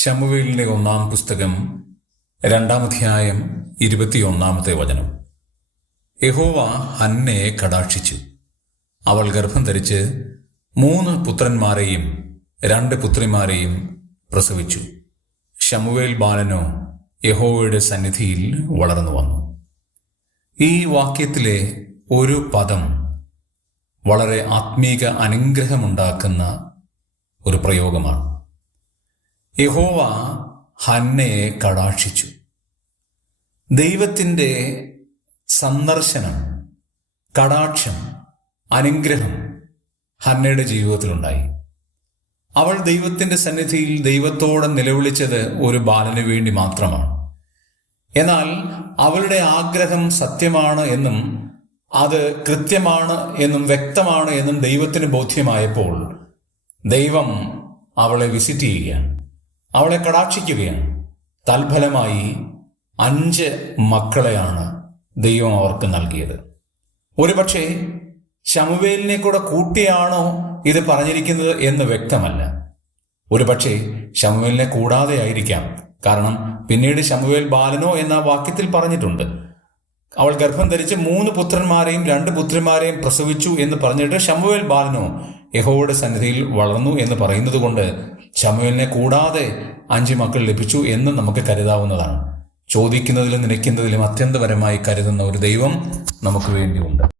ശമൂവേലിന്റെ 1-ാം പുസ്തകം 2-ാം അധ്യായം 21-ാമത്തെ വചനം. യഹോവ ഹന്നയെ കടാക്ഷിച്ചു. അവൾ ഗർഭം ധരിച്ച് 3 പുത്രന്മാരെയും 2 പുത്രിമാരെയും പ്രസവിച്ചു. ശമൂവേൽ ബാലനോ യഹോവയുടെ സന്നിധിയിൽ വളർന്നു വന്നു. ഈ വാക്യത്തിലെ ഒരു പദം വളരെ ആത്മീക അനുഗ്രഹമുണ്ടാക്കുന്ന ഒരു പ്രയോഗമാണ്. യഹോവ ഹന്നയെ കടാക്ഷിച്ചു. ദൈവത്തിൻ്റെ സന്ദർശനം, കടാക്ഷം, അനുഗ്രഹം ഹന്നയുടെ ജീവിതത്തിലുണ്ടായി. അവൾ ദൈവത്തിൻ്റെ സന്നിധിയിൽ ദൈവത്തോടെ നിലവിളിച്ചത് ഒരു ബാലന് വേണ്ടി മാത്രമാണ്. എന്നാൽ അവളുടെ ആഗ്രഹം സത്യമാണ് എന്നും അത് കൃത്യമാണ് എന്നും വ്യക്തമാണ് എന്നും ദൈവത്തിന് ബോധ്യമായപ്പോൾ ദൈവം അവളെ വിസിറ്റ് ചെയ്യുകയാണ്, അവളെ കടാക്ഷിക്കുകയാണ്. തൽഫലമായി 5 മക്കളെയാണ് ദൈവം അവർക്ക് നൽകിയത്. ഒരുപക്ഷെ ശമൂവേലിനെ കൂടെ കൂട്ടിയാണോ ഇത് പറഞ്ഞിരിക്കുന്നത് എന്ന് വ്യക്തമല്ല. ഒരുപക്ഷെ ശമൂവേലിനെ കൂടാതെ ആയിരിക്കാം. കാരണം പിന്നീട് ശമൂവേൽ ബാലനോ എന്ന വാക്യത്തിൽ പറഞ്ഞിട്ടുണ്ട്. അവൾ ഗർഭം ധരിച്ച് 3 പുത്രന്മാരെയും 2 പുത്രിമാരെയും പ്രസവിച്ചു എന്ന് പറഞ്ഞിട്ട് ശമൂവേൽ ബാലനോ യഹോവയുടെ സന്നിധിയിൽ വളർന്നു എന്ന് പറയുന്നത് കൊണ്ട് ശമൂവേലിനെ കൂടാതെ 5 മക്കൾ ലഭിച്ചു എന്ന് നമുക്ക് കരുതാവുന്നതാണ്. ചോദിക്കുന്നതിലും നനയ്ക്കുന്നതിലും അത്യന്തപരമായി കരുതുന്ന ഒരു ദൈവം നമുക്ക് വേണ്ടിയുണ്ട്.